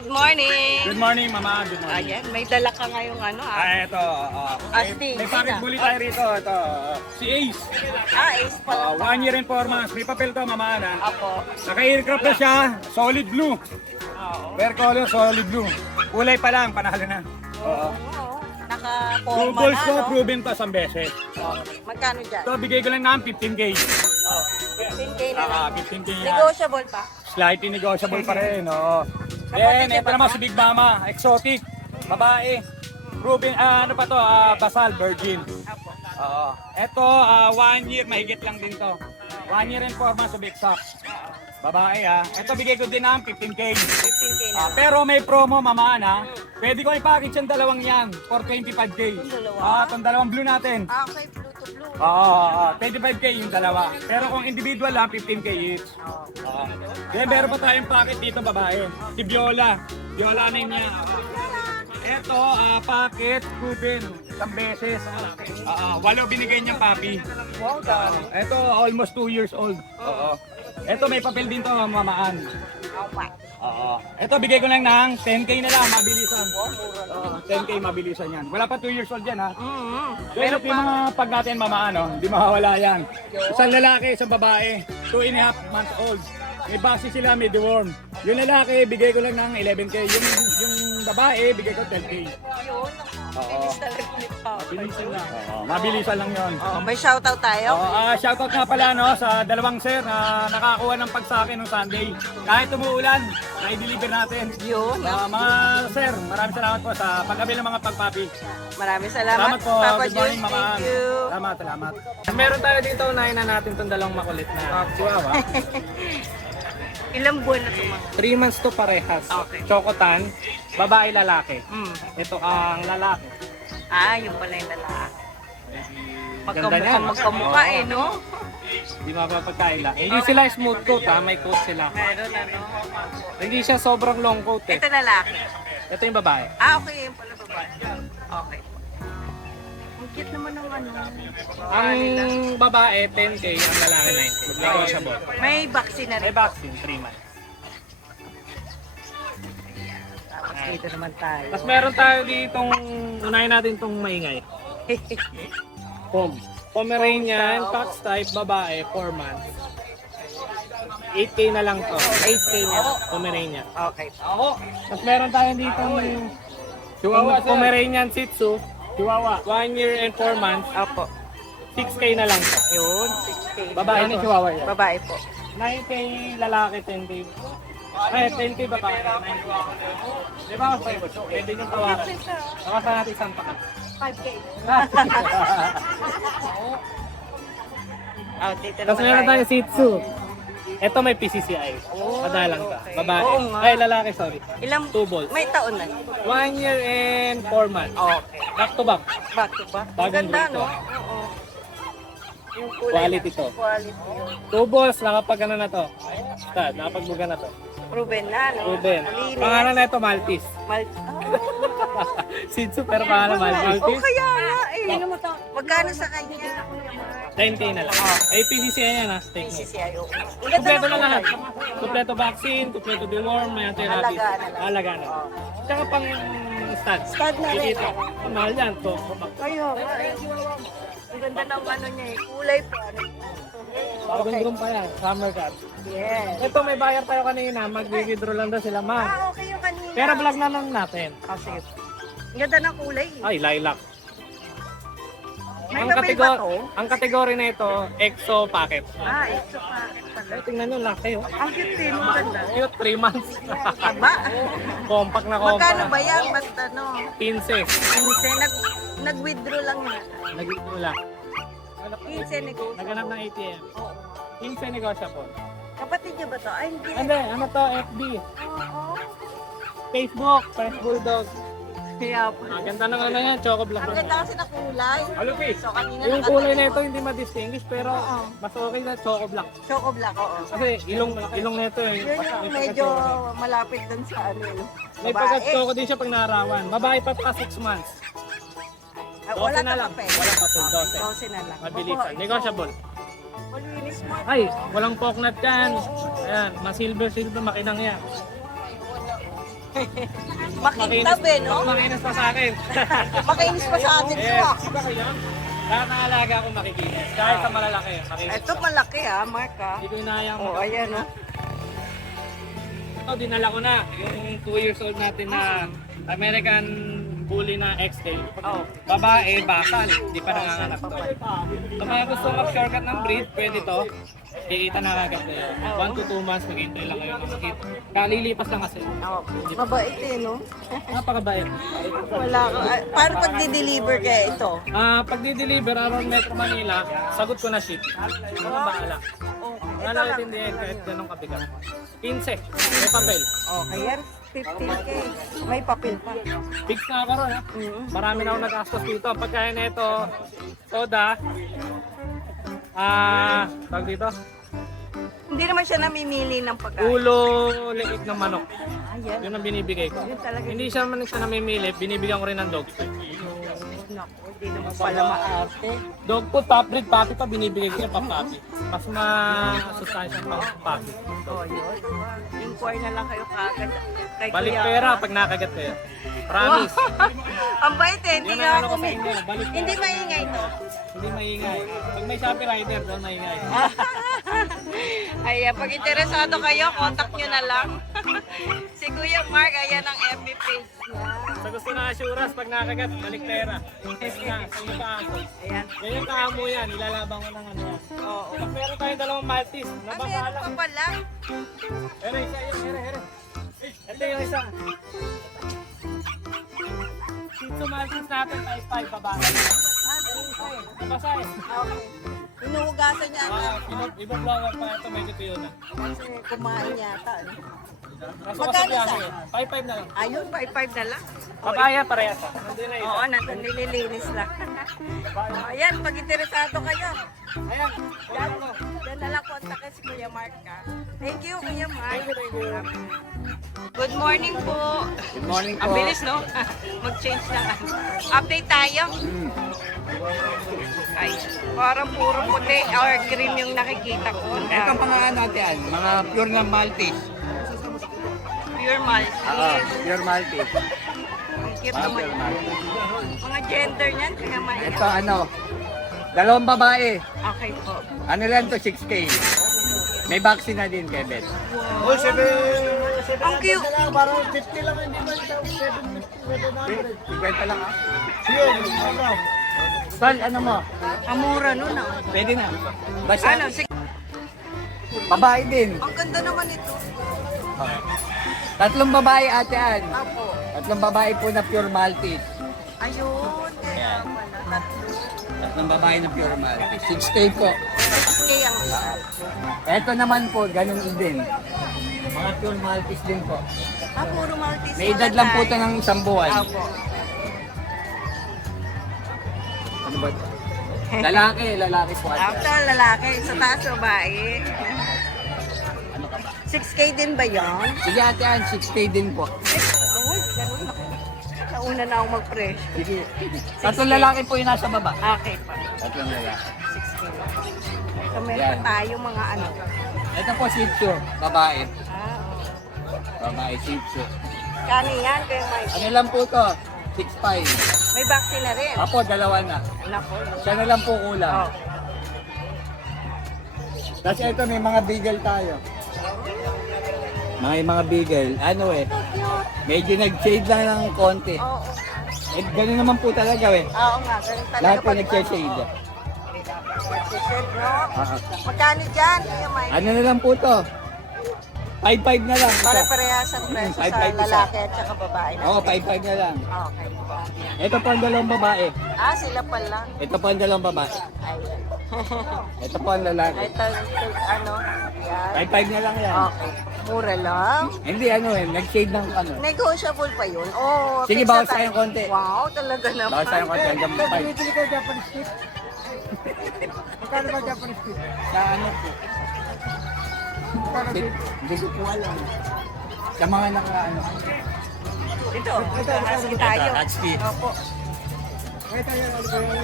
Good morning. Good morning, Mama. Good morning. Ayan, may dala ka ngayong ano Ito. Asti. May packet bully tayo rito. Ito. Si Ace. Ace pala. 1 year and 4 months. May papel to, Mama. Apo. Naka-aircraft na siya. Solid blue. Fair color, solid blue. Kulay pa lang, panalo na. Oo. Two Naka-forma balls na, ko, no? proven to isang beses. Magkano dyan? Ito, bigay ko lang ng 15K. 15K na lang. 15K yan. Negotiable pa. Slightly negotiable pa rin. Oo. Then, ito naman si Big Mama. Exotic. Babae. Proven, ano pa to? Basal, virgin. Apo. Oo. Ito, 1 year, mahigit lang din to. 1 year and 4 months to be exact. Babae Ito bigay ko din ng 15K. 15K na. Pero may promo, Mamaan Pwede ko i-package yung dalawang yan for 25K. Yung dalawa? Itong dalawang blue natin. Okay, blue to blue. Oo, 25K yung dalawa. Pero kung individual lang, 15K each. Oo. Then meron pa tayong packet dito, babae. Si Viola. Viola na yun niya. Ito, packet, proven. Isang beses. 8 binigay niyang papi. Wow, dami. Ito, almost 2 years old. Oo. Ito, may papel din to, Mamaan. Okay. Oo. Ito, bigay ko lang ng 10K na lang, mabilisan. 10K, mabilisan yan. Wala pa 2 years old yan, ha? Pero yung mga pag natin Mamaan, hindi mawawala yan. Isang lalaki, isang babae, 2.5 months old. May base sila, may deworm. Yung lalaki, bigay ko lang ng 11K. Yung babae, bigay ko 10K. Yun. Bilis talaga ni Papa. Mabilisan lang. Oo, mabilisan lang yun. May shoutout tayo? Shoutout nga pala sa dalawang sir na nakakuha ng pagsakin ng Sunday. Kahit umuulan, na-deliver natin. Yun. Mga sir, maraming salamat po sa pag-abil ng mga pagpapi. Maraming salamat. Salamat po. Papa Good morning, Jules, Mama. thank you. Salamat. Meron tayo dito, unahin na natin itong dalawang makulit na chihuahua. Ilang buwan na ito mga? 3 months to parehas. Okay. Chocotan, babae lalaki. Mm. Ito ang lalaki. Yung pala yung lalaki. Ganda niya. Magkamukha no? Hindi mapapagkaila. Hindi sila smooth coat may coat sila. Meron ano. Hindi siya sobrang long coat Ito lalaki. Ito yung babae. Okay. Yung pala babae. Okay. Ang cute naman ng ano. Ang babae 10K, ang lalaki 9K. Negotiable. May vaccine na May rin. vaccine 3 months. Tapos dito naman tayo. Tapos meron tayo ditong, unahin natin itong maingay. Pomeranian, fox type, babae, 4 months. 8K na lang to. 8K na. Pomeranian. Okay. Tapos meron tayo ditong Pomeranian Shih Tzu, Chihuahua. 1 year and 4 months. Opo. 6K na lang to. Yun, 6K. Babae ni Chihuahua yan. Babae po. 9K lalaki, 10K. Ay, 10K babae. 9K. Di ba? Pwede nyo tawaran. Tawasan natin isang pakat. 5K. Dito Tapos naman meron tayo. tayo Shih Tzu. Ito may PCCI. Madalang ka. Babae. Oo nga. Ay, lalaki, sorry. Ilang 2 balls. May taon na. 1 year and 4 months. Okay. Back to back. Back to back. Bagong Ganda, breed no? to. Oo. Yung kulay Quality na- to. Quality yun. 2 balls, nakapag ano na to. Start, nakapagbuga na to. Proven na, no? Ruben. Malinis. Pangalan na ito, Maltese. Shih Tzu, pero pangalan Maltese. Kaya nga eh. Magkano sa kanya? 10K na lang. Ay, PCCI yan ha. Take note. CCIO. Kompleto na lahat. Kompleto vaccine, kompleto deworm, may anti-rabies. Alagaan na lang. Alagaan na. Tsaka pang stud. Stud na rin. Dito. Mahal yan. To. Kayo nga eh. Ang ganda ng ano niya eh. Kulay pa. Bagong groom pa yan. Summer cut. Yes. Ito, may bayar tayo kanina. Mag-withdraw lang daw sila, ma. Okay yung kanina. Pero vlog na lang natin. Sige. Ang ganda ng kulay. Ay, lilac. May Ang papel ba to? ang kategory na ito, EXO packet. Ito packet pala. Ay, tingnan nyo, laki oh. Ang cute din. Ang ganda. Cute, 3 months. Aba. Compact na compact. Magkano ba yan? Basta no. 15. Kasi nag-withdraw lang yan. Nag-withdraw lang. 15 negosyo. Naganap ng ATM. 15 negotiable. Kapatid niyo ba to? Ay, hindi. Hindi, ano to, FB. Oo. Facebook, Fresh Bulldog. Kaya po. Ganda ng ano yan, Choco Black. Ang ganda kasi na kulay. Alupis. So kanina Yung kulay na ito hindi ma-distinguish pero mas okay na Choco Black. Choco black, oo. Kasi ilong na ito eh. Yun yung medyo malapit dun sa ano yun. May pagka-choco din siya pag narawan. Babae pa 6 months. Wala 12 na lang. pa Wala pa po, 12. 12 na lang. Mabilisan. Negotiable. Malinis mo. Ay, walang poknat yan. Ayan, ma-silver, makinang yan. Makintab eh, no? Makinis pa sa akin. Makainis pa sa atin ito Yes. ah. Lahat ng alaga ako makikinis. Kahit sa malalaki, makikinis. Ito malaki ah, Mark ah. Hindi ko inayang Oh, ayan oh. Ito, dinala ko na. Yung 2 years old natin na American Bully na X-Tail. Oh. Babae, bakal. Hindi pa nanganganak to. Sa mga gusto mag-shortcut ng breed, pwede to. Kikita na kagad kayo. 1 to 2 months, maghintay lang kayo. Kalilipas lang kasi. Okay. Mabait eh, no? Napakabait. Wala ka. Paano pag di-deliver kaya ito? Pag di-deliver around Metro Manila, sagot ko na ship. Mga bahala. Okay. Wala natin din kahit ganong kabigat. 15, may papel. Okay, yan. 15K. May papel pa. Fix na ako ron ha. Marami na ako nag-gastos dito. Pagkain na ito, soda, tawag dito, Hindi naman siya namimili ng pagkain. ulo, liig ng manok. Ayan. Yun ang binibigay ko. Yun talaga. Hindi siya man siya namimili, binibigyan ko rin ng dog food. Naku, hindi naman pala maarte. Dog food, top breed, puppy pa binibigay ko siya pa puppy. Mas masustansya pa puppy. Oh, yun. Inquire na lang kayo kagad. Kay Balik Kuya. pera pag nakagat kayo. Promise. Ang bait eh. Hindi Yun nga ang ano ako ko sa inyo, balik pera. Hindi maingay to. Hindi maingay. Pag may Shopee Rider, doon maingay. Ayan, pag interesado kayo, contact nyo na lang. Si Kuya Mark, ayan ang FB page niya. Sa gusto na assurance, pag nakagat, balik pera. Kasi nga, sa inyo pa ako. Ayan. Yan yung kahamo yan, ilalaban ko ng ano yan. Oo. Pag meron tayong dalawang Maltese, Ah, nabasa meron lang. pa pala. Pero isa yun, here. Ito yung isa. Shih Tzu Maltese natin, 5'5", babae. Nabasa eh. Okay. Inuhugasan niya ata. Ibang blower pa ito, medyo tuyo na. Kasi kumain yata. Ano? Kaso Magkano kasi isa? eh. 5'5" na lang. Ayun, 5-5 na lang. Papaya, parehas. Nandun na isa. Oo, nandun nililinis lang. Ayan, pag interesado kayo. Ayan, Yan, yan na lang kontakin si Kuya Mark ka. Thank you, Kuya Mark. thank you. Good morning po. Good morning Ang bilis, no? Mag-change lang. Update tayo. Ay, parang puro puti or cream yung nakikita ko. Ito mga natin, mga pure na Maltese. Pure Maltese. Pure Maltese. Ang cute Mga naman. pure Maltese. Mga gender niyan, kaya may... Ito ano, dalawang babae. Okay po. Ano lang to, 6K. May vaccine na din, Kevin. Wow. Ang cute. Parang 50 lang, hindi ba ito? 50 lang ah. Tol, ano mo? Amura nun ah. Pwede na. Basta, Ano, sige. babae din. Ang ganda naman ito. Tatlong babae ate Ann. Apo. Tatlong babae po na pure Maltese. Ayun, kaya pala. Tatlo. Tatlong babae na pure Maltese. 6K po. 6K ang isa. Ito naman po, ganun din. Mga pure Maltese din po. Ah, puro Maltese. May edad lang po ito ng isang buwan. Apo. Ano ba ito? Lalaki po ate Ann. After lalaki, sa taas babae. Ano ka ba? 6K din ba yan? Sige ate Ann, 6K din po. Uy, ganun ako. Nauna na akong mag-fresh. Sige. Tatlong lalaki po yung nasa baba. Okay pa. Tatlong lalaki. 6K. So meron pa tayo mga ano. Ito po Shih Tzu, babae. Ah, Babae Shih Tzu. kani yan, kaya may... Ano lang po to? 6'5". May vaccine na rin. Apo, dalawa na. Nako. Siya na lang po kulang. Oh. Kasi ito may mga beagle tayo. May mga beagle. Ano eh, medyo nag-shade lang ng konti. Oo. Eh, ganun naman po talaga eh. Oo nga, ganun talaga. Lahat po pag- nag-shade. Nag-shade, no? Ah, Magkano dyan? Yung may... ano na lang po to? 5'5" na lang. Pare-parehas ang presyo sa 5'5" isa. lalaki at saka babae. Oo, 5'5" na lang. Okay. Ito po ang dalawang babae. Ah, sila pala. Ito po ang dalawang babae. Ayan. Ito po ang lalaki. Ito, ano, yan. 5'5" na lang yan. Okay. Mura lang. Hindi ano eh, nag-shade ng ano. Negotiable pa yun. Oh, Sige, fix na bawas tayo. tayong konti. Wow, talaga naman. Bawas tayong konti hanggang 5. Bili ko Japanese tip. Magkano ba Japanese tip? Sa ano po? Hindi ko po alam. Sa mga naka-ano. Ito, husky tayo. Husky. Opo. Ito yung ano ba yung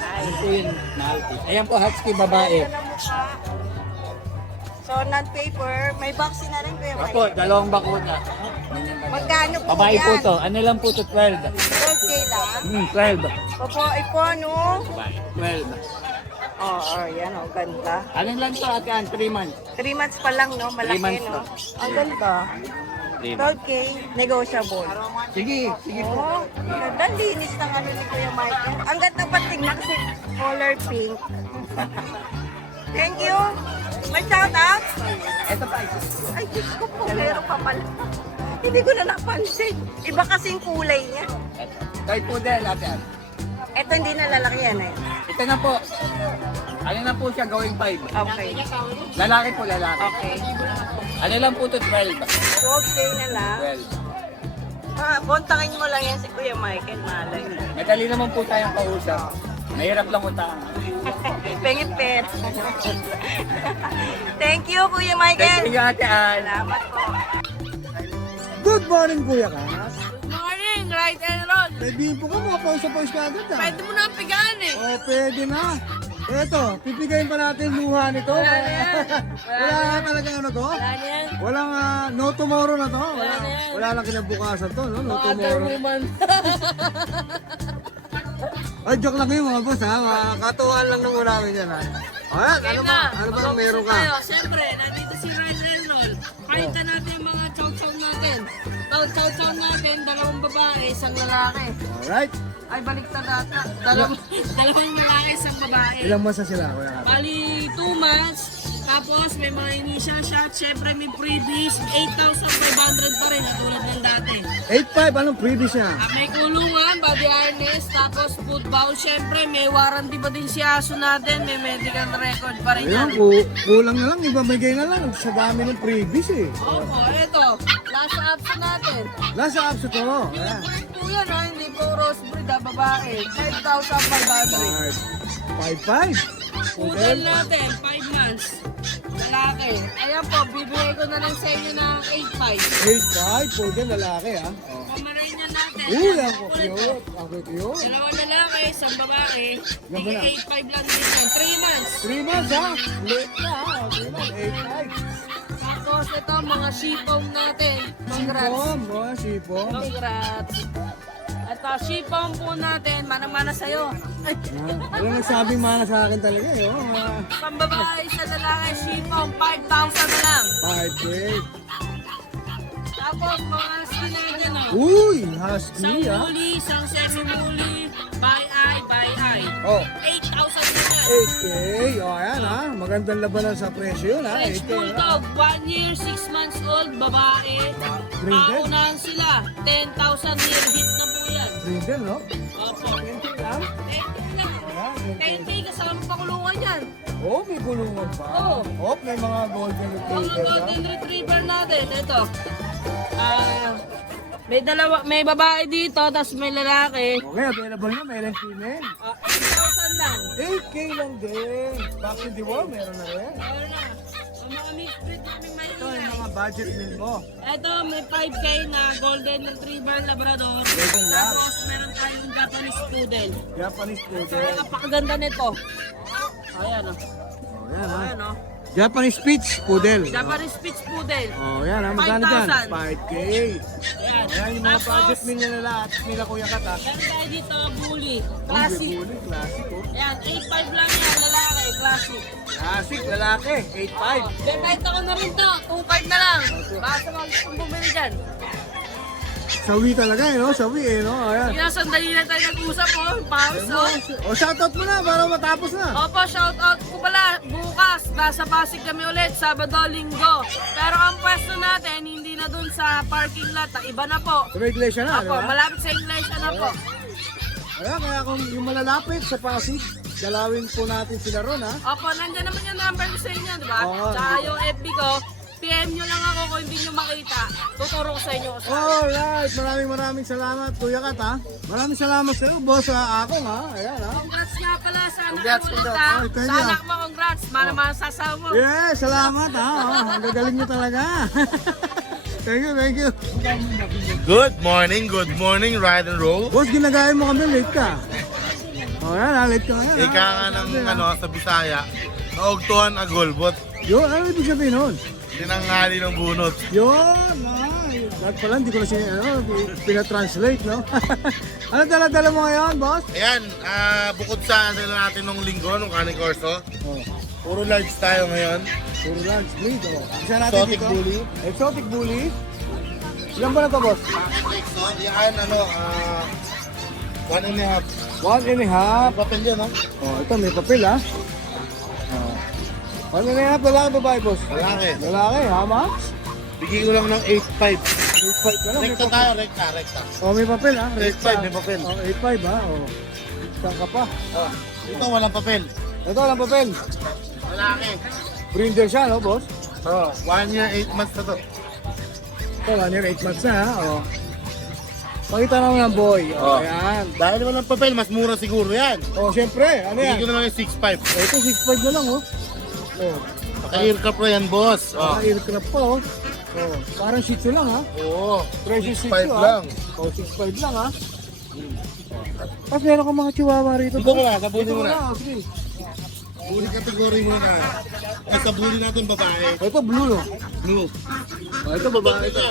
Ano po yun? Maltese. Ayan po, husky babae. Ganda ng mukha. So, non-paper. May vaccine na rin Kuya Mike. Opo, dalawang bakuna. Magkano po Babae yan? po to. Ano lang po to? 12. 12K lang. 12. Babae po, no? Babae. 12. Oh, yan, oh, ganda. Ano lang to ate Ann? 3 months. 3 months pa lang, no? 3 Malaki, months no? pa. Ang ganda. 12K, negotiable. Sige, sige po. Oh, ganda, linis ng ano ni Kuya Michael. Ang ganda pa tingnan kasi color pink. Thank you. May shout out? Ito pa. Ay, Diyos ko po, meron pa pala. Hindi ko na napansin. Iba kasing kulay niya. Kahit po din ate Ann. Ito hindi na lalaki yan eh. Ito na po. Ano na po siya gawing 5? Okay. Lalaki po, lalaki. Okay. Ano lang po to? 12. 12K na lang. 12. Kontakin mo lang yan si Kuya Michael. Malay. Madali naman po tayong kausap. Mahirap lang utang. Pengit pet. Thank you, Kuya Michael. Thank you ate Ann. Salamat po. Good morning, Kuya Kas. Morning, right and roll. Sabihin po ka, mga pause ka agad ah. Pwede mo na ang pigaan eh. Oh, pwede na. Eto, pipigayin pa natin luha nito. Wala na yan. Wala na talagang ano to? Wala na yan. Walang no tomorrow na to. Wala na yan. Wala lang kinabukasan to, no? No Other tomorrow. woman. Ay, joke lang yun mga boss ha. Mga katuwaan lang nung namin yan ha. Ayan, ano ba? Ano ba ang meron ka? Tayo, siyempre, nandito si Ride and Roll. Pakita natin yung mga chow-chow natin. Chow-chow natin, dalawang babae, isang lalaki. Alright. Ay, baliktad ata. Dalawang lalaki, isang babae. Ilang months na sila, Kuya Kas? Bali, 2 months. Tapos may mga initial shot. Siyempre may freebies. 8,500 pa rin, katulad ng dati. 8.5, anong previous niya? May kulungan, body harness, tapos food bowl. Siyempre, may warranty pa din si aso natin. May medical record pa rin Ayan, yan. kulang na lang, ibabigay na lang sa dami ng previous eh. Opo, eto. Last option natin. Nasa apps ito. Yung Ayan. breed po yan, ha? Hindi po rose breed, ha? Babae. 5,500. 5.5. Poodle natin, 5 months. Lalaki. Ayan po, bibigay ko na lang sa inyo ng 8,500. 8.5, pwede lalaki ha. Pomeranian natin. Uy, ang Kulit. cute. Ang cute. Dalawang lalaki, isang babae. Ganda na. 8,500 lang din yan. 3 months. 3 months ha. Late na ha. 3 months, 8.5. Tapos ito, mga shipong natin. Congrats. Sipom, oh, sipom. Congrats. Ito, shipong po natin. Manang-mana sa'yo. Ay, Walang nagsabing mana sa akin talaga eh. Oh, mga pambabae sa lalaki, shipong 5,000 na lang. 5K. Tapos mga skin natin, oh. Uy, Isang husky ha. muli, isang semi-muli, by eye. Oh, 8,000 na yan. 8K. Oh, ayan ha. Magandang labanan sa presyo yun ha. French 8K ha. Bulldog, 1 year, 6 months old, babae. Brindle? Paunahan sila, 10,000 year hit na po yan. Brindle no? Opo. 20 lang. 10K lang. Ayan, 10K kasama pakulungan yan. Oh, may gulungan pa. Oo. Oh, may mga golden Mga retriever ha. golden retriever natin, ito. May babae dito, tapos may lalaki. Okay, available na. Male and female. 8,000 lang. 8K lang din. Back to the wall, meron na rin. Ayun na. Ang mga mixed breed namin may Ito yung mga budget meal mo. Ito, may 5K na golden retriever labrador. Golden lab. Tapos meron tayong Japanese poodle. Japanese So, poodle. napakaganda nito. Ayan o. Oh, yan ha. Ayan o. Japanese Spitz poodle. Japanese Spitz poodle. Oh, yan ha. Magkano dyan? 5,000. 5K. Ayan. Ayan yung mga Tapos, budget meal nila at nila Kuya Kata. meron tayo dito, bully. Classic. Classic. Classic oh. Ayan, 8,500 lang yan, lalaki, classic. Classic, lalaki. 8.5. Bebenta ko na rin to, 2,500 na lang. Basta mga gusto bumili dyan. Sawi talaga eh, no? Sawi eh, no? Ayan. Sige na, sandali na tayo nag-usap po. Pause, oh. O, shoutout mo na para matapos na. Opo, shoutout ko pala. Bukas, nasa Pasig kami ulit, Sabado, Linggo. Pero ang pwesto natin, hindi na dun sa parking lot. Iba na po. Sa may iglesia na, di Opo, ba? malapit sa Iglesia na po. Ayan, kaya kung yung malalapit sa Pasig, dalawin po natin sila ron, ha? Opo, nandiyan naman yung number ko sa inyo, di ba? Oo. Tsaka yung FB ko, PM nyo lang ako kung hindi nyo makita. Tuturo ko sa inyo kung saan. Alright, maraming salamat, Kuya Kat, ha? Maraming salamat sa iyo, boss, Akong, ha? Ayan, ha? Congrats nga pala sa anak Congrats, mo ulit, congrats. ha? Ay, thank Sa you. anak mo, congrats. Malaman sa asawa mo. Yeah, salamat, ha? Oh, ang gagaling nyo talaga. Thank you, thank you. Good morning, ride and roll. Boss, ginagaya mo kami, late ka. Oh, yan, ha? Late ka na yan, ha? Ika nga ng ano, sa Bisaya, naugtuhan agol, but Yun, ano ibig sabihin nun? Tinanghali ng bunot. Yun, nice. Lahat pala, hindi ko na siya, pinatranslate, no? Ano dala-dala mo ngayon, boss? Ayan, bukod sa ano natin nung linggo, nung Canin Corso, Oh, puro large tayo ngayon. puro lunch, bleed, oh. Isa natin Exotic dito. bully. Exotic bully. Ilan ba na to, boss? So, yan, 1 and a half. 1.5. Papel yan, ha? Oh, ito may papel, ha? Oh. 1.5, lalaki, babae, boss? Lalaki. Lalaki, ha, Max? Bigay ko lang ng 8.5. 8.5 ka lang, may Rekta papel. tayo, rekta. Oh, may papel, ha? 8.5, may papel. Oh, 8.5, ha? Oh. Saan ka pa? Ito, walang papel. Ito, walang papel. Lalaki. Breeder siya, no, boss? Oh, 1 year, 8 months na to. Ito, 1 year, 8 months na, ha? Oh. Pakita naman ng boy. Oh, Oh. ayan. Dahil walang papel, mas mura siguro yan. Oh, syempre, ano Bigay yan? ko na lang yung 6.5. Oh, ito, 6.5 na lang, oh. Oh, Paka-earcap na yan, boss. Oh. aircraft pa, oh. Oh, parang Shih Tzu lang, ha? Oo. Presyo Shih 6.5 Tzu, ha? lang. Oh, 6.5 lang, ha? Tapos meron kang mga chihuahua rito. Ito mo na, sabunin Ito mo na. oh, sige. Bully category muna. Ay, sa bully natin babae. Ito, blue, no? Blue. Oh, ito, babae ito.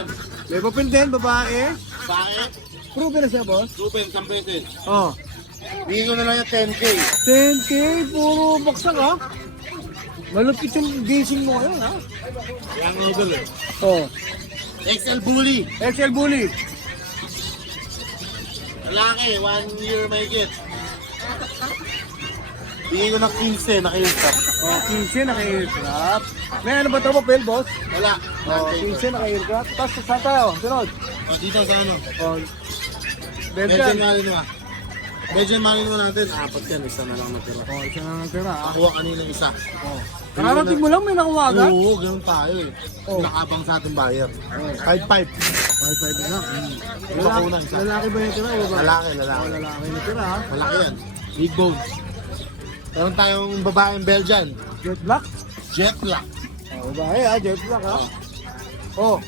May papel din, babae. Babae. Proven na siya, boss. Ruben, Sampeses. Oh. Bigay ko na lang yung 10K. 10K, puro baksak, ha? Malupit yung gising mo ngayon, ha? Young Noodle eh. Oh. XL Bully. XL Bully. Lalaki, 1 year may get. Bigay ko ng 15 na earcap. Oh, 15 naka-aircraft. May ano ba ito, papel, boss? Wala. Oh, 15 naka-aircraft. Tapos saan tayo? Sunod. O, dito sa ano? Oh. Belgian Belgian. Malinois. Belgian Malinois natin. Apat yan, isa na lang natira. Oh, isa na lang tira, ha? Nakuha kanina isa. Oh. Kararating mo lang, may nakuha agad? Oo, ganun tayo eh. Oh. Nakabang sa ating buyer. 5-5. 5-5 na lang. Yung bakuna isa. Lalaki ba yung tira? O ba? Lalaki, Oh, lalaki. lalaki na tira, ha? Malaki yan. Big bone. Meron tayong babaeng Belgian. Jet black? Jet Black. Oh, babae, ha? Jet black, ha? Oh.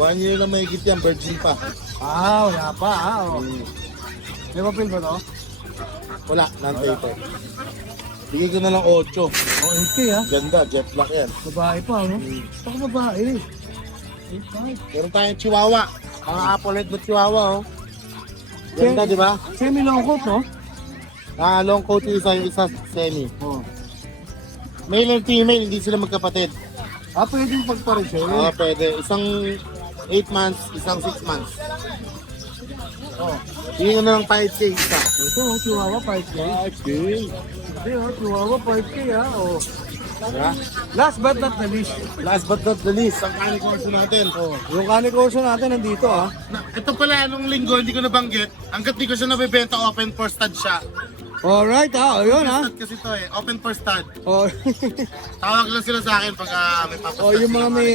1 year na may yan, virgin pa. Ah, wala pa, ha? Oh. May papel ba to? Wala, non-paper. Bigay ko na lang 8. Oh, 8K, ha? Ganda, Jet Black yan. Babae pa, no? Baka babae. 8.5. Meron tayong Chihuahua. Mga apple head na Chihuahua, oh. Ganda, di ba? Semi-long coat, no? Long coat yung isa semi. Oh. Male and female, hindi sila magkapatid. Ah, pwedeng pagparesyo. Pwede. Isang 8 months, isang 6 months. Oh. Bigay ko na lang 5K isa. Ito, oh, Chihuahua 5K. 5K? Hindi, oh, Chihuahua 5K, ha? Oh. Diba? Last but not the least. Last but not the least, ang kanin kurso natin. Oh, yung Canicorso natin nandito, ha? Ito pala, nung linggo, hindi ko nabanggit. Hanggat di ko siya nabibenta, open for stud siya. Alright, ha? O, yun, ha? Stud kasi to eh, open for stud. Oh, Tawag lang sila sa akin pag may papastud. oh yung mga sila. may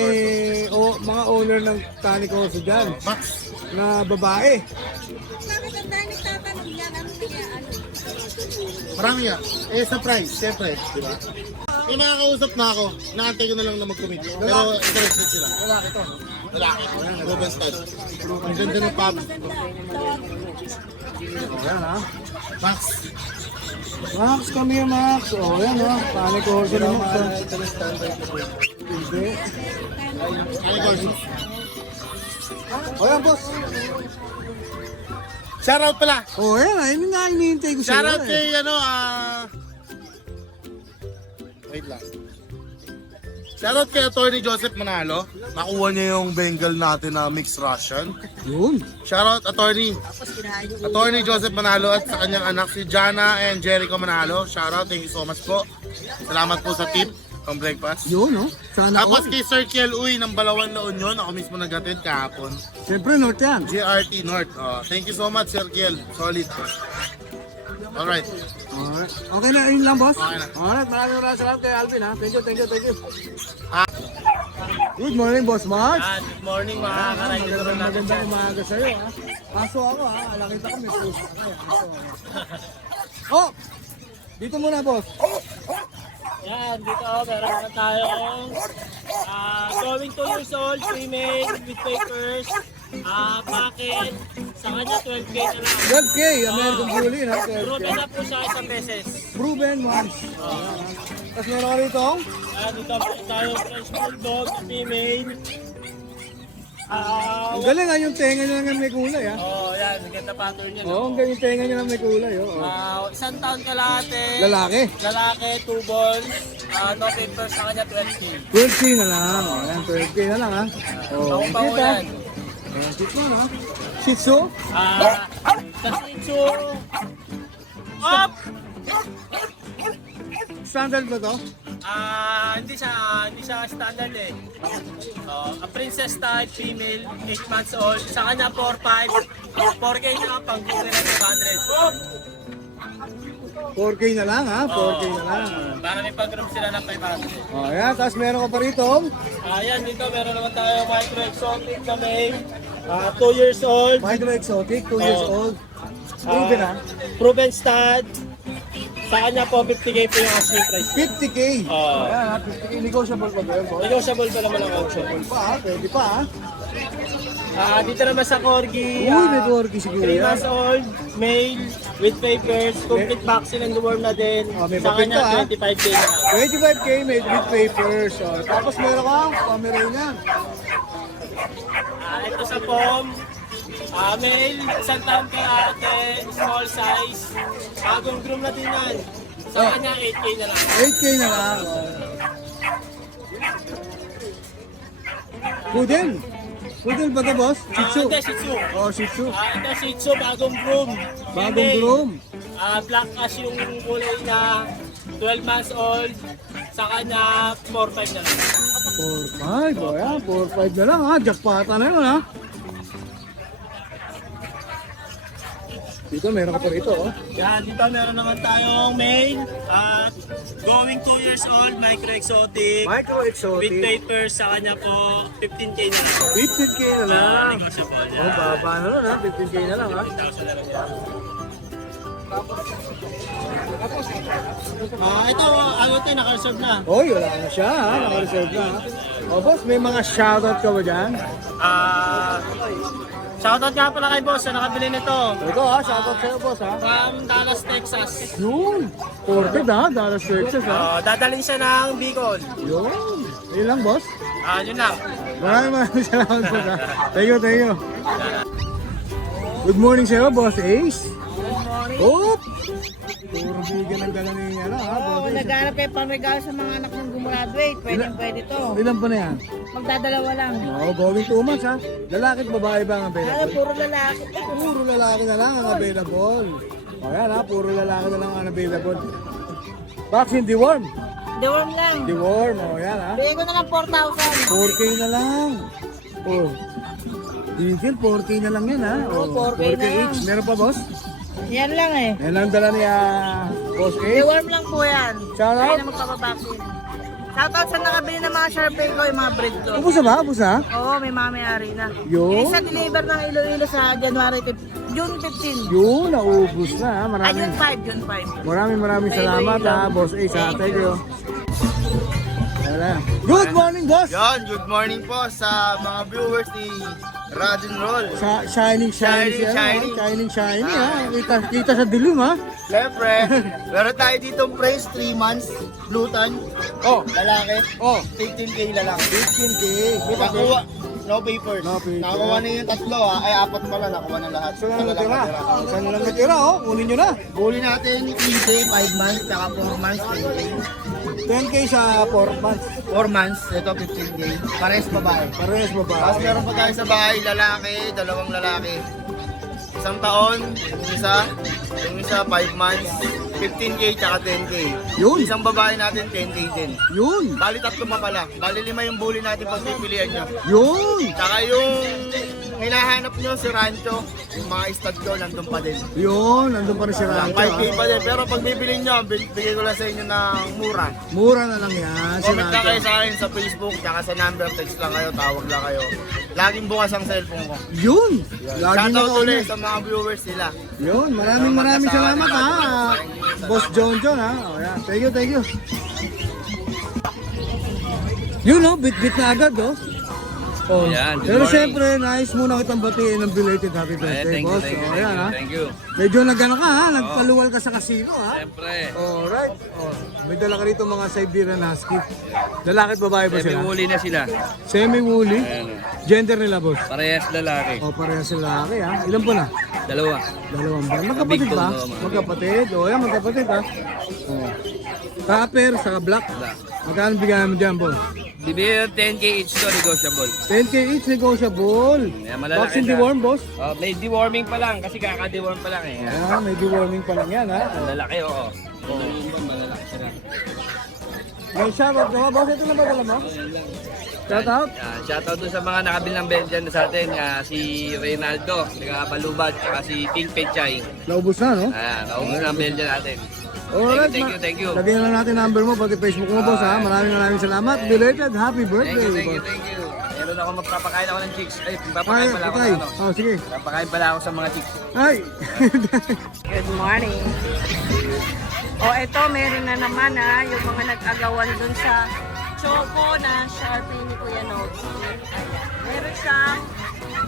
mga owner ng Canicorso dyan Max, na babae. Bakit ang dami tatanong yan? Ano kaya ano? marami yan. Surprise, siyempre. Diba? May makakausap na ako. Naantay ko na lang na mag-commit. Pero interested sila. Lalaki to. Lalaki. Ruben stud. Ang ganda ng pub. Oh, yan, ha? Max. Max, come here, Max. Oh, yan, ha? Canicorso na Max. ha? Ito na standard ko. Hindi. Ay, Gorgeous. Oh, yan, boss. Shoutout pala. Oh, yan, ha? Yun nga, hinihintay ko siya. Shoutout kay wait lang. Shoutout kay Attorney Joseph Manalo. Nakuha niya yung Bengal natin na mixed Russian. Yun. Shoutout Attorney Joseph Manalo at sa kanyang anak si Jana and Jericho Manalo. Shoutout, thank you so much po. Salamat po sa tip ng breakfast. Yun, no? Sana Tapos all. kay Sir Kiel Uy ng Balawan La Union, ako mismo naghatid kahapon. Siyempre, North yan. JRT North. Thank you so much Sir Kiel. Solid. Alright. Alright. Okay na, yun lang, boss? Okay na. Alright, maraming salamat kay Alvin, ha? Thank you. Ah. Good morning, Boss Max. Good morning mga ka-rider natin. Magandang umaga sa'yo, ha? Paso ako, ha? Nakita ko may post ka kaya. Oh! Dito muna, boss. Yan, dito meron na tayong going 2 years old, female with papers, packet, Sa kanya 12K na lang. 12K, American Bully, no? 12K. Proven na po siya isang beses. Proven once. Tapos meron ka rito? Dito po tayo French Bulldog, female. Ang galing yung tenga niya lang may kulay, ha? Yan, ganda pattern niya. Oo, ang galing yung tenga niya lang may kulay, oh. Isang taon kalahati. Lalaki. Lalaki, 2 balls. No papers sa kanya 12K. 12K na lang. Ayan, 12K na lang, ha? Oh, Pang-pango kita. yan. Ayan, Shih Tzu, ha? Shih Tzu? Sa Shih Tzu. Up! Standard ba to? Hindi siya standard eh. A princess type, female, 8 months old. Sa kanya 4'5". 4K na pang na 500. 4K na lang, ha? 4K na lang. Para may pag-room sila ng 500. Oh, ayan, tapos meron ka pa rito. Ayan, dito meron naman tayo micro exotic na may 2 years old. Micro Exotic, 2 years old. Proven, ha? Proven stud. Sa kanya po 50K po yung asking price. 50K. Ayan, ha? 50K. Negotiable pa ba yun, boy? Negotiable pa naman ang auction. Pa, ha? Pwede pa, ha? Dito naman sa Corgi. Uy, may Corgi siguro 3 yan. months old, male, with papers, complete vaccine and deworm na din. May Sa papel kanya, ka, 25K na lang. 25K made with papers. Oh. Tapos meron ka, Pomeranian. Ito sa POM, male, isang taon kalahati, small size, bagong groom na din yan. Sa kanya, 8K na lang. 8K na lang. Poodle. Poodle ba ito, boss? Shih Tzu. Hindi, Shih Tzu. Oh, Shih Tzu. Ito Shih Tzu, bagong groom. Bagong Female. groom. Black ash yung kulay na 12 months old. Sa kanya, 4-5 na lang. 4-5. O yan, 4-5 na lang, ha? Jackpota na yun, ha? Dito, meron ka pa rito, oh. Yan, dito meron naman tayong male. Going 2 years old, micro exotic. Micro With Exotic. papers, sa kanya po, 15K na lang. 15K na lang. Negotiable. Oh, baba na lang, ha? 15K na lang, ha? 1,000 na lang yan. Ito, ano ito, naka-reserve na. Oy, wala na siya, ha? Naka-reserve na, ha? O, boss, may mga shoutout ka ba dyan? Shoutout nga pala kay boss na nakabili nito. Ito, ha? Shoutout sa'yo, boss, ha? From Dallas, Texas. Yun! 40, ha? Dallas, Texas, ha? Dadalhin siya ng Bicol. Yun! Yun lang, boss. Yun lang. Maraming salamat, boss, ha? Thank you, thank you. Good morning sa'yo, boss Ace. Oop! Puro bigan ang dala ni ano, ha? Oo, Boss Ace. naghanap kayo pang-regalo sa mga anak ng gumraduate. Pwede to. Ilan pa na yan? Magdadalawa lang. Oo, going 2 months, ha? Lalaki at babae ba ang Ano, available? puro lalaki. Puro lalaki na lang ang available. O yan, ha? Puro lalaki na lang ang available. Vaccine deworm. Deworm lang. Deworm, o yan, ha? Bigay ko na lang 4,000. 4K na lang. Oh. Diesel, 4K na lang yan, ha? Oo, 4K na lang. each. Meron pa, boss? Yan lang eh. Yan ang dala niya, Boss Ace. Deworm lang po yan. Shout out. Kaya na magpapabaksin. Shoutout sa nakabili ng mga Sharpay ko, yung mga breed ko. Ubus na ba? Ubus na? Oo, may mga may-ari na. Yun. Yung isa deliver ng Iloilo sa June 15. Yun, naubos na, ha? June 5. Maraming salamat, ha, Boss Ace, ha? Thank you. Wala. Good morning, boss! Yon, good morning po sa mga viewers ni Rod and Roll. Shining, Shining. ha? Kita sa dilim, ha? Siyempre, meron tayo ditong price 3 months, Blutan, Oh, lalaki, oh, 15K lalaki. 15K. Nakuha, no papers. No papers. Nakakuha na yung tatlo ay 4 pala, nakuha na lahat. Saan na Lalaki natira? natira. Saan na lang natira, oh? Kunin nyo na. Huli natin 3K, 5 months, tsaka 4 months, 10K. 10K sa 4 months. 4 months, ito 15K. Pares babae. Parehas ba ba? Tapos meron pa tayo sa bahay, lalaki, 2 lalaki. 1 taon, yung isa 5 months, 15K tsaka 10K. Yun. Isang babae natin 10K din. Yun. Bali 3 pa pala. Bali 5 yung bully natin pag pipilian nyo. Yun. Tsaka yung hinahanap nyo si Rancho, yung mga stud ko, nandun pa din. Yun. Nandun pa rin si Rancho, 5K ha? pa din. Pero pag bibili nyo, bigay ko lang sa inyo ng mura. Mura na lang yan, si Comment lang kayo Rancho. sa akin sa Facebook, tsaka sa number, text lang kayo, tawag lang kayo. Laging bukas ang cellphone ko. Yun. Lagi na Shoutout ulit ulit. sa mga viewers nila. Yun. Maraming salamat, ha? Boss John, ha? O, yan. Thank you. Yun, oh. Bit-bit na agad, oh. Oh. Ayan, good Pero morning. siyempre, nice muna kitang batiin ng belated happy birthday, boss. Oh, ayan, ha? Thank you. Medyo nagano ka, ha? Nagpaluwal ka sa kasino, ha? Siyempre. Alright. Oh, may dala ka rito mga Siberian Husky. Lalaki at babae ba sila? Semi-woolly na sila. Semi-woolly. Ayan. Gender nila, boss. Parehas lalaki. O, parehas sila lalaki, ha? Ilan po na? Dalawa. Dalawang ba? Magkapatid Big ba? tone, mga Magkapatid. O, yan, magkapatid, ha? Oh. Copper, saka black. Magkano bigyan mo dyan, boss? Bibigyan ng 10K each to, negotiable. 10K each negotiable. Ayan, malalaki Vaccine siya. deworm, boss? May deworming pa lang kasi kaka-deworm pa lang eh. Ayan, may deworming pa lang yan, ha? Lalaki, oo. Malalaki sila. May shoutout ka ba, boss? Ito na ba dala mo? Shoutout? Shoutout dun sa mga nakabili ng Belgian sa atin, si Reynaldo, nagkabalubad, saka si Ting Pechay. Naubos na, no? Naubos na ang Belgian natin. Alright, Thank you. lagyan na lang natin number mo, pati Facebook mo, boss, ha? Maraming salamat. Belated, happy birthday, boss. Thank you. Meron ako magpapakain ako ng chicks. Ay, Ay, papakain pala ako okay. ng ano. Oh, sige. Papakain pala ako sa mga chicks. Ay! Good morning. O ito, meron na naman yung mga nag-agawan dun sa Choco na Sharpie ni Kuya Nogi. Meron siyang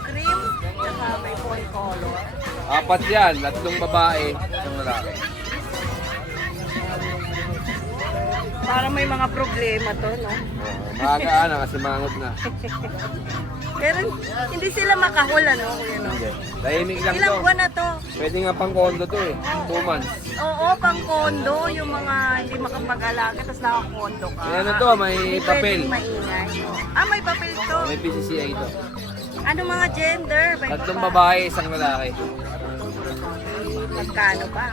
cream, saka may point color. 4 yan, 3 babae, 1 lalaki. Parang may mga problema to, no? Maagaan na kasi mangot na. Pero hindi sila makahul, ano, Kuya Nogi? Tahimik lang Ilang to. buwan na to? Pwede nga pang kondo to eh. 2 months. Oo, pang kondo, yung mga hindi makapag-alaga, tapos nakakondo ka. May ano to, may Hindi papel. pwedeng maingay. May papel to. May PCCA to. Ano mga gender? May 3 babae, 1 lalaki. Magkano ba?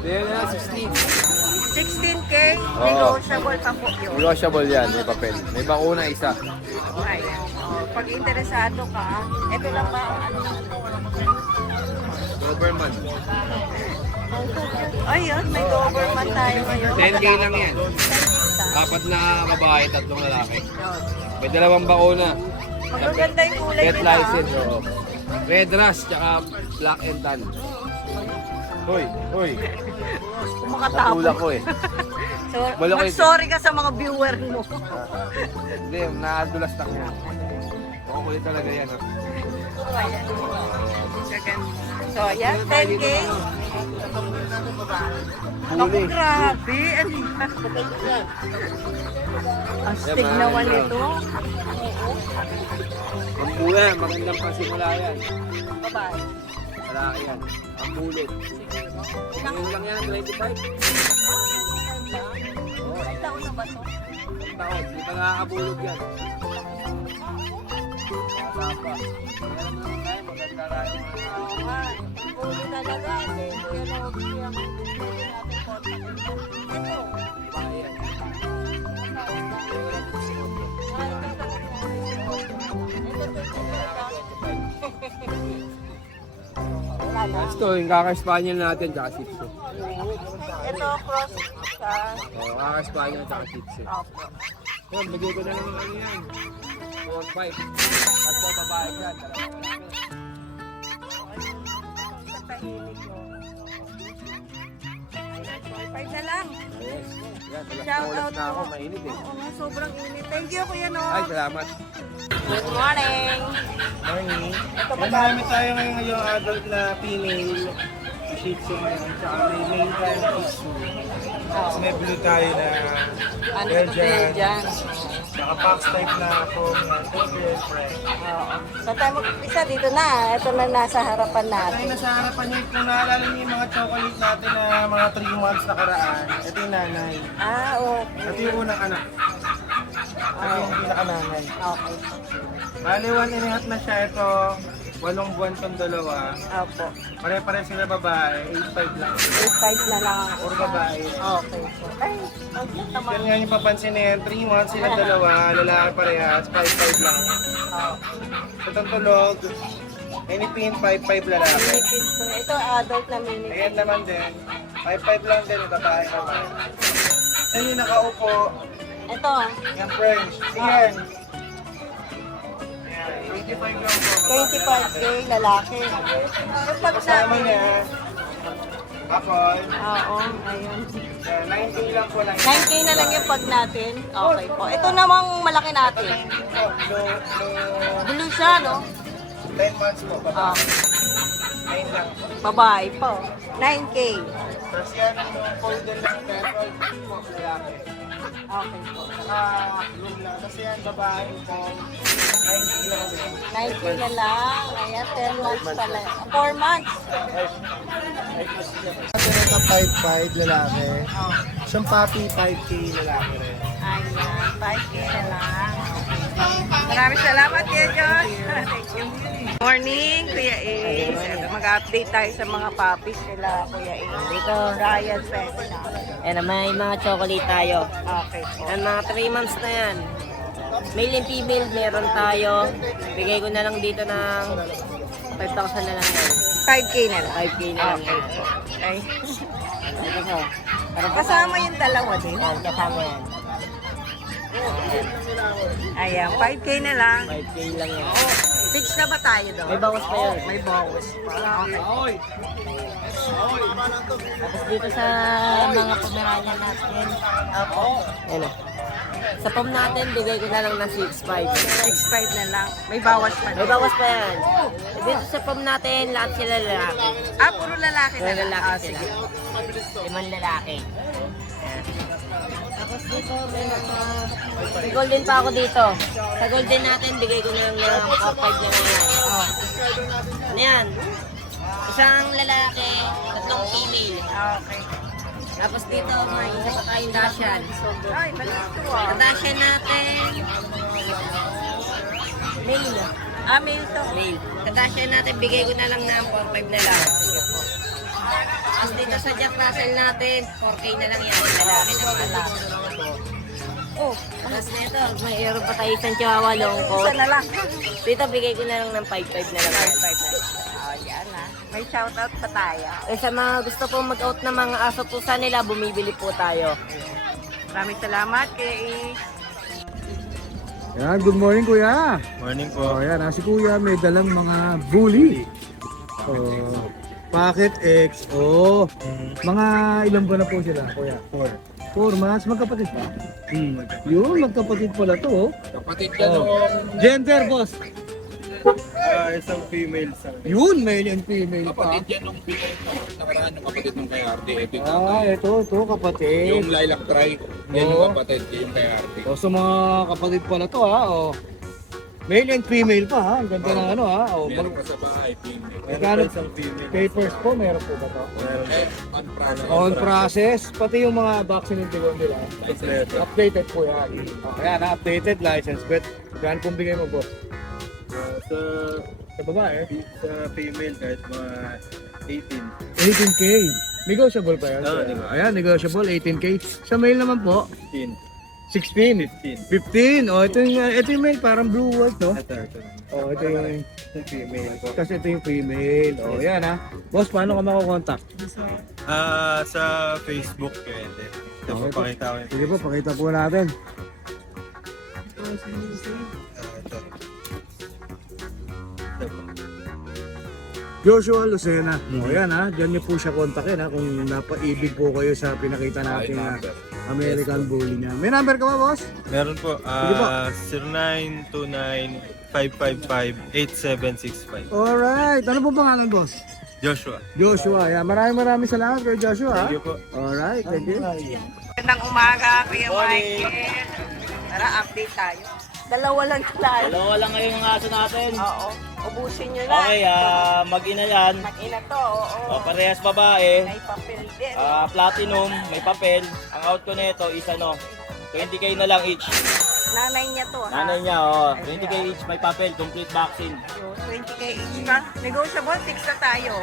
Kaya na, 16. 16K, Oo. negotiable pa po yun. Negotiable yan, may papel. May bakuna isa. Ayan. Pag interesado ka, ito lang ba? Ano lang ito? Doberman. Ayun, may Doberman tayo ngayon. 10K lang yan. 4 na babae, 3 lalaki. May 2 bakuna. Magaganda yung kulay Get nila. license, oo. Red Rush, tsaka Black and Tan. Hoy. Kumakatapos. Natulak ko eh. So, Malaki. mag-sorry ka sa mga viewer mo. Hindi, nakadulas lang yan. Makukulit talaga yan. Oh. So, yan, 10K. Naku, grabe. Ano yan? Astig naman ito. Ang pula, magandang pasimula yan. Bye-bye. Malaki yan. Ang bulit. Ngayon lang yan, 25. Ay, taon na ba ito? Ang taon, di pa nakakabulog yan. Masapa. Maganda tayo. Ulo talaga. Kuya Nogi, ang bibigyan natin contact. Ito. Wala na. Ito, yung kaka-Spaniel natin, tsaka Shih Tzu. Ito, cross sa... Oo, kaka-Spaniel, tsaka Shih Tzu. Opo. Yun, bigay ko na naman ano yan. 4-5. At ito, babae yan. Sa tahimik mo. 5 na lang. Yan, Shout ulas out na ako, po. mainit eh. Oo nga, sobrang init. Thank you, Kuya Ay, Nog. salamat. Good morning. Morning. Ito May marami tayo ngayon yung adult na female. Shih Tzu ngayon. Tsaka may male tayo na Shih Tzu. Tapos may blue tayo na Ano ito Belgian. dyan? Tsaka box type na foam na Tokyo Friend. Oo. Sa tayo mag-isa dito na. Ito na nasa harapan Tayo natin. nasa harapan niyo, kung naalala niyo yung mga chocolate natin na mga 3 months nakaraan, ito yung nanay. Okay. Ito yung unang anak. Ito yung pinakananay. Okay. Bali, 1.5 na siya. Ito, 8 buwan tong dalawa. Opo. Pare-pare sila babae, 8.5 lang. 8.5 na lang. Or babae. Okay. Ay, ang tama. Yan nga yung papansin na yan, 3 months sila dalawa, lalaki parehas, 5.5 lang. Itong tulog, anything 5.5 lalaki. Minipid ko. Ito, adult na minipid. Ayan naman din, 5.5 lang din, babae naman. Yan yung nakaupo, Ito, yung French, yan. 25 lang po. 25K lalaki. Yung pag Kasama namin, niya, Apple. Oo, ayun. 9K lang po lang. 9K na lang yung pag natin. Okay po. Ito namang malaki natin. Blue siya, no? 10 months po. Ah, 9 lang po. babae po. 9K. Tapos yan yung golden pearl po. Lalaki. Okay po. Room lang. Kasi yan babae po. 9K lang din. 9K na lang. Ayan, 10 months pala. 4 months. Ito na 5'5" lalaki. Siyang puppy 5K lalaki rin. Ayan, 5K na lang. Maraming salamat, Kuya Josh. Thank you. Morning, Kuya Ace. Ito, mag-update tayo sa mga puppies nila, Kuya Ace. Dito, Royal Pet Shop. Ayan, may mga chocolate tayo. Okay po. Yan, mga 3 months na yan. Male and female, meron tayo. Bigay ko na lang dito ng 5,000 na lang yan. 5K na lang. 5K na lang yan. Okay. Ito po. Kasama yung dalawa din. Yan, kasama yan. Ayan, 5K na lang. 5K lang yan. Oh, fix na ba tayo doon? May bawas pa yun. May bawas pa. Okay. Tapos dito sa mga Pomeranian natin. Ayan o. Sa pom natin, bigay ko na lang ng 6,500. 6.5 na lang. May bawas pa May doon. bawas pa yan. Dito sa pom natin, lahat sila lalaki. Ah, puro lalaki na Puro lang. lalaki Ah, sila. sige. 5 lalaki. Ayan. Tapos dito, may golden pa ako dito. Sa golden natin, bigay ko na lang ng 4,500 na lang yan. Oh. Ano yan? Isang lalaki, 3 female. Okay. Tapos dito, may isa pa tayong Dashan. Ay, maliit to Sa ah. Dashan natin, male. Ah, mail to. Male. Sa Dashan natin, bigay ko na lang ng 4,500 na lang. Tapos dito sa Jack Russell natin, 4K na lang yan. Lalaki naman. Oh, Tapos nito, mayroon pa tayo isang chihuahua long isa coat. na lang. Dito, bigay ko na lang ng 5,500 na lang. 5.5 na lang. Oh, yan ah. May shoutout pa tayo. Eh, sa mga gusto pong mag-out ng mga aso pusa nila, bumibili po tayo. Maraming salamat, Kuya Ace. Yan, good morning kuya. Morning Oh, yan, si kuya may dalang mga bully. Oh, Pocket X. Oh, mga ilang buwan na po sila, kuya? 4 months, magkapatid pa? Yun, magkapatid pala to. Oh. Kapatid Gender, boss. Isang female sa Yun, male and female pa. Kapatid yan nung binigay ko nakaraan ng kapatid nung kay RT. Ito, kapatid. Yung lilac try, yan Oo. yung kapatid, yung kay RT. O, sa mga kapatid pala to ha. O. Male and female pa ha. Ang ganda ng ano ha. O, Meron pa sa bahay, female. magkano papers po? Meron po ba to? On process. On process. Pati yung mga vaccine and tigon nila. Updated po yan. Ayan, updated license. But, gaan pong bigay mo boss? Sa babae? Sa female kahit mga 18. 18K. Negotiable pa yan? Oo, negotiable. Ayan, negotiable. 18K. Sa male naman po? 16. 15. 15. O, ito yung male. Parang blue white, no? Ito. O, ito yung... Female po. Kasi ito yung female. O, yan ha. Boss, paano ka makakontakt? Sa Facebook pwede. Ito po Okay po. pakita ko. Sige po, pakita po natin. Joshua Lucena. O yan ha, dyan niyo po siya kontakin ha kung napaibig po kayo sa pinakita natin na American Bully niya. May number ka ba, boss? Meron po. Sige po. 0929-555-8765. Alright. Ano po pangalan, boss? Joshua. Joshua. Yan. Maraming salamat kay Joshua. Ha? Thank you po. Alright. Thank you. Magandang umaga, Kuya Michael. Tara, update tayo. Dalawa lang tayo. Dalawa lang ngayon ang aso natin. Oo. Ubusin nyo na. Okay, mag-ina yan. Mag-ina to, oo. Parehas babae. May papel din. Platinum, may papel. Ang out ko nito is 20k na lang each. Nanay niya to, ha? Nanay niya, 20k each, may papel, complete vaccine. Yun, 20K each pa. Negotiable, fix na tayo.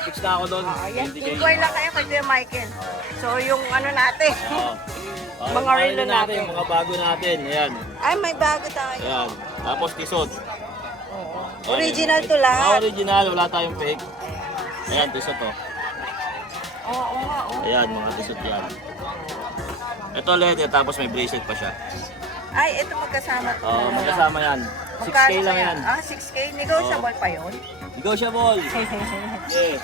Fix na ako doon, Ayan, 20k. inquire lang kayo kay Kuya Michael. So, yung ano natin. Mga Mga relo natin. Mga bago natin, ayan. Ay, may bago tayo. Ayan. Tapos tisod. Original to Mga lahat. original, wala tayong fake. Ayan, tisod to. Oo nga, oo. Ayan, mga tisod yan. Ito leather, tapos may bracelet pa siya. Ay, ito magkasama to. Magkasama yan. 6k lang yan. 6K. Negotiable pa yun. Negotiable. Yeah.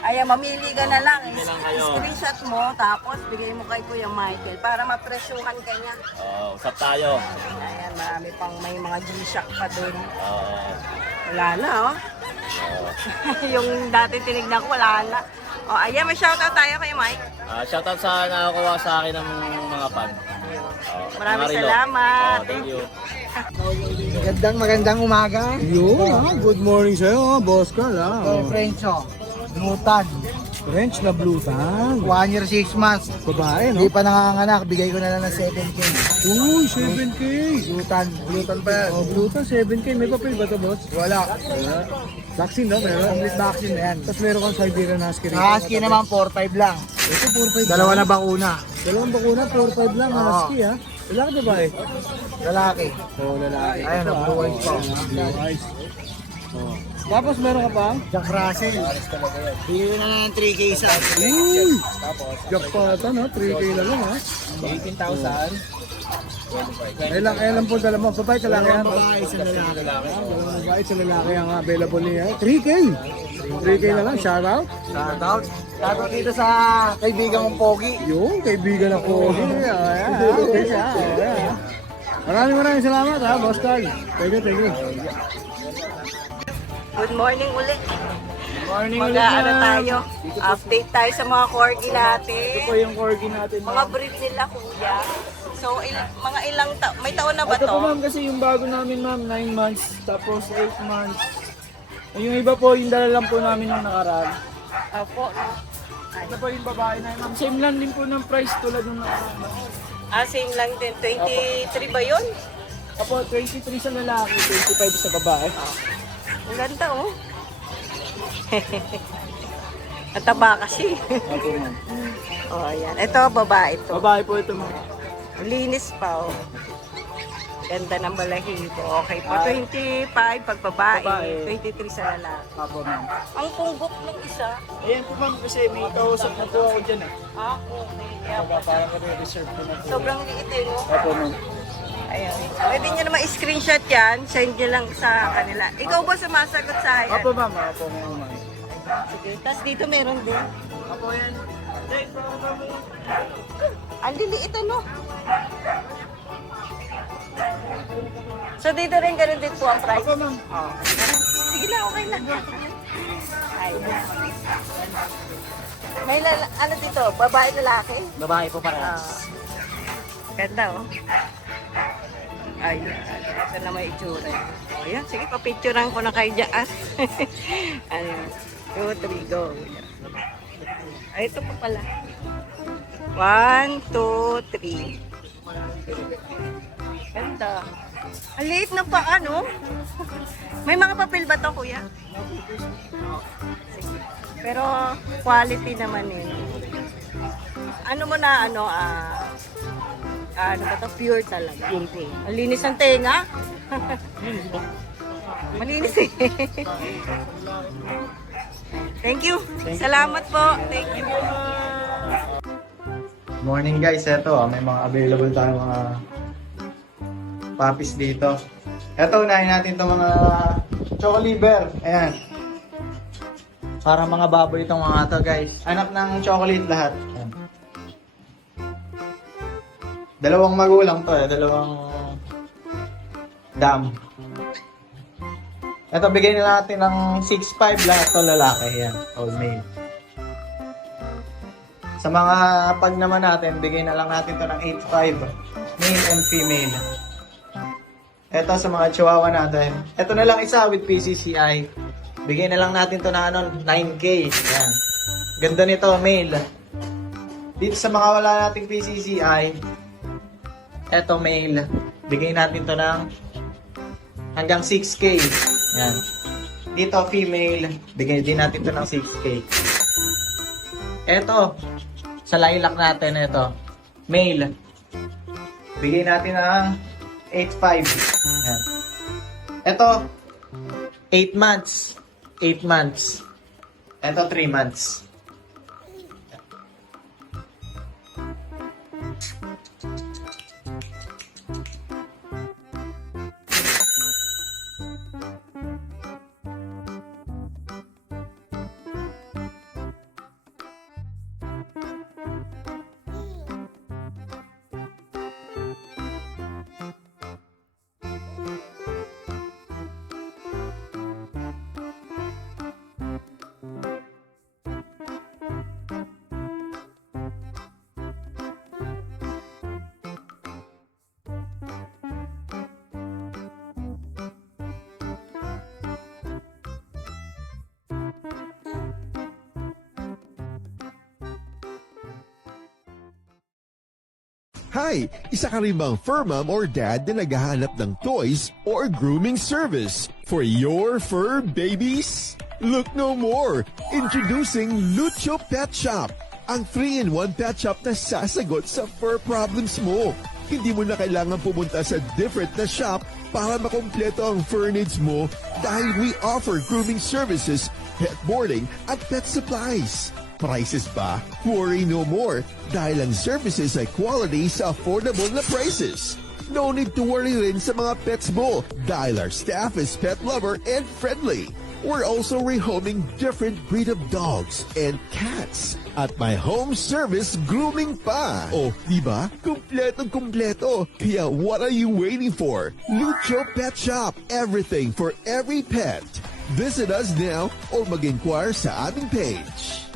Ayan, mamili ka na lang. lang kayo. Screenshot mo, tapos bigay mo kay Kuya Michael para mapresyuhan ka niya. Usap tayo. Ayan, marami pang may mga G-Shock pa dun. Oo. Wala na, oh. Yung dati tinignan ko, wala na. Oh, ayan, may shoutout tayo kay Mike. Shoutout sa nakakuha sa akin ng mga fan. Maraming salamat. Thank you. Magandang umaga. Yun, good morning sa'yo, Boss Carl. Frencho, Blutan, French na blue tang. 1 year 6 months. Babae, no? Hindi pa nanganganak, bigay ko na lang ng 7K. Uy, 7K. Blutan pa yan. Oh, blue tang, 7K. May papel ba to, boss? Wala. Vaccine, no? Meron. Complete vaccine na yan. Tapos meron kang Siberian Husky rin. Husky naman, 4-5 lang. Ito, 4-5. Dalawa na bakuna. Dalawang bakuna, 4-5 lang. Oo. Husky, ha? Lalaki ba eh? Lalaki. Oo, lalaki. Ayan, Ito, blue eyes pa. Blue eyes. Oh. Tapos meron ka pa? Jack Russell. Bigay ko na lang ng 3K isa. Uy! Jackpot, no? 3K na lang, ha? 18,000. Ilang po dala mo? Babae, lalaki, ha? Babae, isang lalaki. Dalawang babae sa lalaki ang available niya. 3K! 3K na lang, shout out. Shoutout. Shoutout dito sa kaibigan kong Pogi. Yung kaibigan ako. Ayan, okay siya. Ayan. Maraming salamat, ha, Boss Carl. Thank you. Good morning ulit. Morning Mag-ano tayo? Update tayo sa mga corgi natin. Ito po yung corgi natin. Mga breed nila, kuya. So, mga ilang may taon na ba Ito po to? ma'am kasi yung bago namin ma'am, 9 months, tapos 8 months. Yung iba po, yung dala lang po namin ng nakaraan. Opo. Ito po yung babae na yun ma'am. Same lang din po ng price tulad ng nakaraan. Same lang din. 23 ba yun? Apo, 23 sa lalaki, 25 sa babae. Ang ganda, oh. Nataba kasi. Apo ma'am. Oh, ayan. Ito, babae to. Babae po ito ma'am. Linis pa, oh. Ganda ng balahibo. Okay po. 25 pag babae, Babae. 23 sa lalaki. Apo ma'am. Ang punggok ng isa. Ayan po ma'am kasi may kausap na po ako dyan eh. Okay. Kaya Kaya parang reserve ko na po. sobrang liit eh, no? Apo ma'am. Ayan. Pwede nyo naman i-screenshot yan. Send nyo lang sa kanila. Ikaw ba sumasagot sa akin? Apo ma'am, apo ma'am. Sige. Tapos dito meron din. Apo yan. Ang liliit ano? So dito rin ganun din po ang price? Apo ma'am. Sige na, okay na. Ayan. May ano dito? Babae, lalaki? Babae po Ah. Ganda oh. Ayan. Ito na may itsura. Ayan, sige, papicturean ko na kayo dyan. Ayan. 2, 3, go. Ay, ito pa pala. 1, 2, 3. Ganda. Ang liit na pa, ano? May mga papel ba to, kuya? Sige. Pero quality naman eh. Ano mo na, ano ba to? Pure talaga. Ang linis ng tenga. Malinis eh. Thank you. Salamat po. Thank you. Morning guys, eto may mga available tayo mga puppies dito. Eto, unahin natin itong mga choco liver. Ayan. Para mga baboy itong mga to guys. Anak ng chocolate lahat. Ayan. Dalawang magulang to dalawang dam. Eto, bigay na natin ng 6'5 lahat to lalaki. Ayan, all male. Sa mga pag naman natin, bigay na lang natin to ng 8'5 male and female. Eto sa mga chihuahua natin. Eto na lang isa with PCCI. Bigay na lang natin to ng 9K. Ayan. Ganda nito, male. Dito sa mga wala nating PCCI, eto male. Bigay natin to ng hanggang 6K. Ayan. Dito female, bigay din natin to ng 6K. Eto, sa lilac natin, ito. Male. Bigay natin ng 8'5. Ayan. Ito, 8 months. 8 months. Ito, 3 months. Hi! Isa ka rin bang fur mom or dad na naghahanap ng toys or grooming service for your fur babies? Look no more! Introducing Lucho Pet Shop, ang 3-in-1 pet shop na sasagot sa fur problems mo. Hindi mo na kailangan pumunta sa different na shop para makompleto ang fur needs mo dahil we offer grooming services, pet boarding, at pet supplies. Prices ba? Worry no more dahil ang services ay quality sa affordable na prices. No need to worry rin sa mga pets mo dahil our staff is pet lover and friendly. We're also rehoming different breed of dogs and cats at my home service grooming pa. Oh, diba? Kumpletong-kumpleto. Kaya what are you waiting for? Lucho Pet Shop. Everything for every pet. Visit us now or mag-inquire sa aming page.